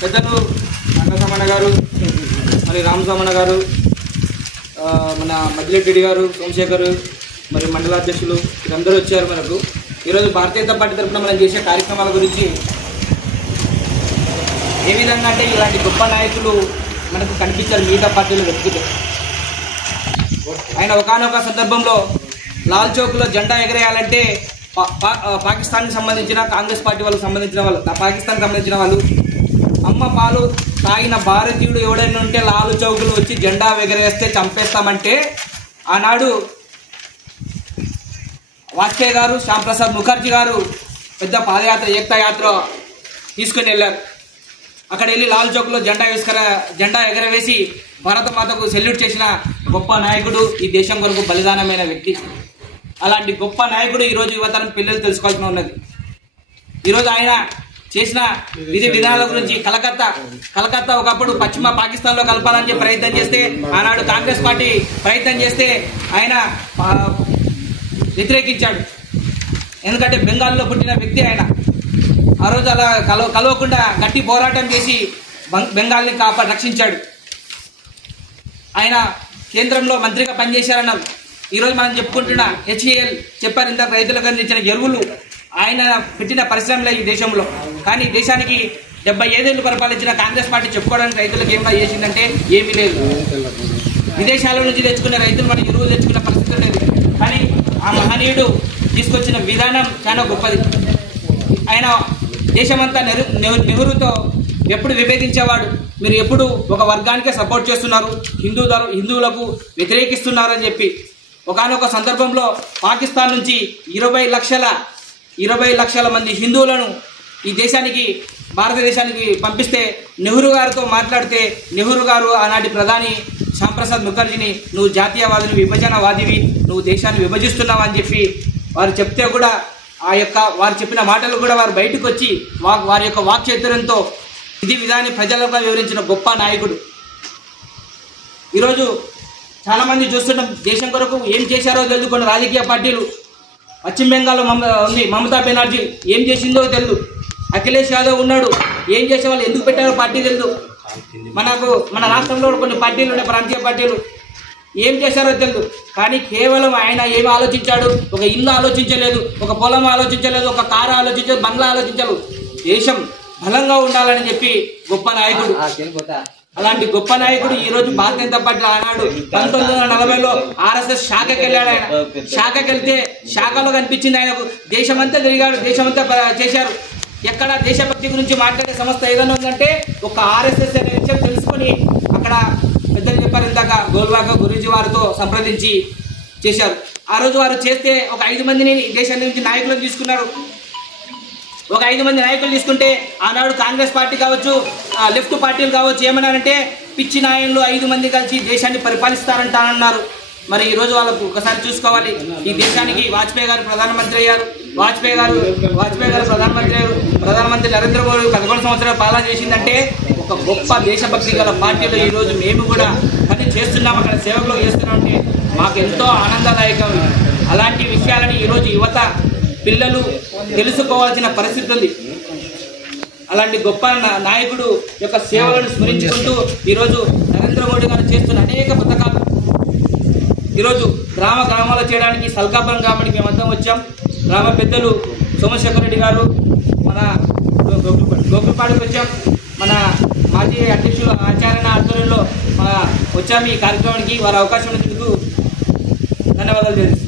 పెద్దలు రంగసామన్న గారు, మరి రామసామన్న గారు, మన మద్దిరెడ్డి గారు, సోమశేఖర్, మరి మండలాధ్యక్షులు వీరందరూ వచ్చారు. మనకు ఈరోజు భారతీయ జనతా పార్టీ తరఫున మనం చేసే కార్యక్రమాల గురించి ఏ విధంగా అంటే ఇలాంటి గొప్ప నాయకులు మనకు కనిపించారు మిగతా పార్టీలు వెతికితే. ఆయన ఒకానొక సందర్భంలో లాల్ చౌక్లో జెండా ఎగరేయాలంటే పాకిస్తాన్కి సంబంధించిన కాంగ్రెస్ పార్టీ వాళ్ళకి సంబంధించిన వాళ్ళు, పాకిస్తాన్కి సంబంధించిన వాళ్ళు అమ్మ పాలు తాగిన భారతీయుడు ఎవడైనా ఉంటే లాల్ చౌక్లో వచ్చి జెండా ఎగరేస్తే చంపేస్తామంటే ఆనాడు వాజ్పేయి గారు, శ్యాంప్రసాద్ ముఖర్జీ గారు పెద్ద పాదయాత్ర, ఏకతా యాత్ర తీసుకుని వెళ్ళారు. అక్కడ వెళ్ళి లాల్ చౌక్లో జెండా ఎగరవేసి భారత మాతకు సెల్యూట్ చేసిన గొప్ప నాయకుడు, ఈ దేశం కొరకు బలిదానమైన వ్యక్తి. అలాంటి గొప్ప నాయకుడు ఈరోజు యువతరం పిల్లలు తెలుసుకోవాల్సిన ఉన్నది. ఈరోజు ఆయన చేసిన విధి విధానాల గురించి కలకత్తా ఒకప్పుడు పశ్చిమ పాకిస్తాన్లో కలపాలని ప్రయత్నం చేస్తే, ఆనాడు కాంగ్రెస్ పార్టీ ప్రయత్నం చేస్తే ఆయన వ్యతిరేకించాడు. ఎందుకంటే బెంగాల్లో పుట్టిన వ్యక్తి ఆయన. ఆ రోజు అలా కలవకుండా గట్టి పోరాటం చేసి బెంగాల్ని రక్షించాడు. ఆయన కేంద్రంలో మంత్రిగా పనిచేశారన్నారు. ఈరోజు మనం చెప్పుకుంటున్న హెచ్ఏఎల్ చెప్పారు ఇంత రైతులకు అందించిన ఎరువులు ఆయన పెట్టిన పరిశ్రమలే ఈ దేశంలో. కానీ దేశానికి 75 ఏళ్ళు పరిపాలించిన కాంగ్రెస్ పార్టీ చెప్పుకోవడానికి రైతులకు ఏమైనా చేసిందంటే ఏమీ లేదు. విదేశాల నుంచి తెచ్చుకునే రైతులు మన ఎరువులు తెచ్చుకున్న పరిస్థితి లేదు. కానీ ఆ మహనీయుడు తీసుకొచ్చిన విధానం చాలా గొప్పది. ఆయన దేశమంతా నెహ్రూతో ఎప్పుడు విభేదించేవాడు. మీరు ఎప్పుడు ఒక వర్గానికే సపోర్ట్ చేస్తున్నారు, హిందువులకు వ్యతిరేకిస్తున్నారు అని చెప్పి. ఒకానొక సందర్భంలో పాకిస్తాన్ నుంచి 20 లక్షల మంది హిందువులను ఈ దేశానికి, భారతదేశానికి పంపిస్తే నెహ్రూ గారితో మాట్లాడితే నెహ్రూ గారు ఆనాటి ప్రధాని శ్యాంప్రసాద్ ముఖర్జీని నువ్వు జాతీయవాదిని, విభజనవాదివి, నువ్వు దేశాన్ని విభజిస్తున్నావు అని చెప్పి వారు చెప్తే కూడా వారు చెప్పిన మాటలు కూడా వారు బయటకు వచ్చి వారి యొక్క వాక్చాతుర్యంతో విధి విధాన్ని ప్రజలకు వివరించిన గొప్ప నాయకుడు. ఈరోజు చాలామంది చూస్తున్నాం, దేశం కొరకు ఏం చేశారో తెలియదు కొన్ని రాజకీయ పార్టీలు. పశ్చిమ బెంగాల్లో ఉంది మమతా బెనర్జీ, ఏం చేసిందో తెలియదు. అఖిలేష్ యాదవ్ ఉన్నాడు, ఏం చేసే వాళ్ళు ఎందుకు పెట్టారో పార్టీ తెలియదు. మన రాష్ట్రంలో కొన్ని పార్టీలు ఉన్నాయి, ప్రాంతీయ పార్టీలు, ఏం చేశారో తెలియదు. కానీ కేవలం ఆయన ఏమి ఆలోచించాడు? ఒక ఇల్లు ఆలోచించలేదు, ఒక పొలం ఆలోచించలేదు, ఒక కారు ఆలోచించలేదు, బంగ్లా ఆలోచించలేదు. దేశం బలంగా ఉండాలని చెప్పి గొప్ప నాయకుడు. అలాంటి గొప్ప నాయకుడు ఈరోజు భారతీయ జనతా పార్టీ ఆనాడు 1940లో RSS శాఖకి వెళ్ళాడు. ఆయన శాఖకి వెళ్తే శాఖలో కనిపించింది ఆయనకు. దేశమంతా తిరిగాడు, దేశమంతా చేశారు. ఎక్కడ దేశభక్తి గురించి మాట్లాడే సంస్థ ఏదైనా ఉందంటే ఒక RSS అనే విషయం తెలుసుకొని అక్కడ పెద్దలు చెప్పారు ఇందాక, గోల్వాక గురూజీ వారితో సంప్రదించి చేశారు. ఆ రోజు వారు చేస్తే ఒక 5 మందిని దేశం నుంచి నాయకులను తీసుకున్నారు. ఒక 5 మంది నాయకులు తీసుకుంటే ఆనాడు కాంగ్రెస్ పార్టీ కావచ్చు, లెఫ్ట్ పార్టీలు కావచ్చు, ఏమన్నారంటే పిచ్చి నాయకులు 5 మంది కలిసి దేశాన్ని పరిపాలిస్తారంటానన్నారు. మరి ఈరోజు వాళ్ళకు ఒకసారి చూసుకోవాలి. ఈ దేశానికి వాజ్పేయి గారు ప్రధానమంత్రి అయ్యారు. వాజ్పేయి గారు ప్రధానమంత్రి అయ్యారు. ప్రధానమంత్రి నరేంద్ర మోడీ 11 సంవత్సరాల పాలన చేసిందంటే ఒక గొప్ప దేశభక్తి గల పార్టీలో ఈరోజు మేము కూడా పని చేస్తున్నాం, అక్కడ సేవకులు చేస్తున్నామంటే మాకు ఎంతో ఆనందదాయకం. అలాంటి విషయాలని ఈరోజు యువత పిల్లలు తెలుసుకోవాల్సిన పరిస్థితి ఉంది. అలాంటి గొప్ప నాయకుడు యొక్క సేవలను స్మరించుకుంటూ ఈరోజు నరేంద్ర మోడీ గారు చేస్తున్న అనేక పథకాలు ఈరోజు గ్రామాల్లో చేయడానికి సల్కాపురం గ్రామానికి మేమంతా వచ్చాం. గ్రామ పెద్దలు సోమశేఖర్ రెడ్డి గారు, మన గోకులపాడికి వచ్చాం. మన మాజీ అధ్యక్షులు ఆచార్య ఆధ్వర్యంలో వచ్చాము ఈ కార్యక్రమానికి. వారి అవకాశం ఉన్నందుకు ధన్యవాదాలు తెలుసు.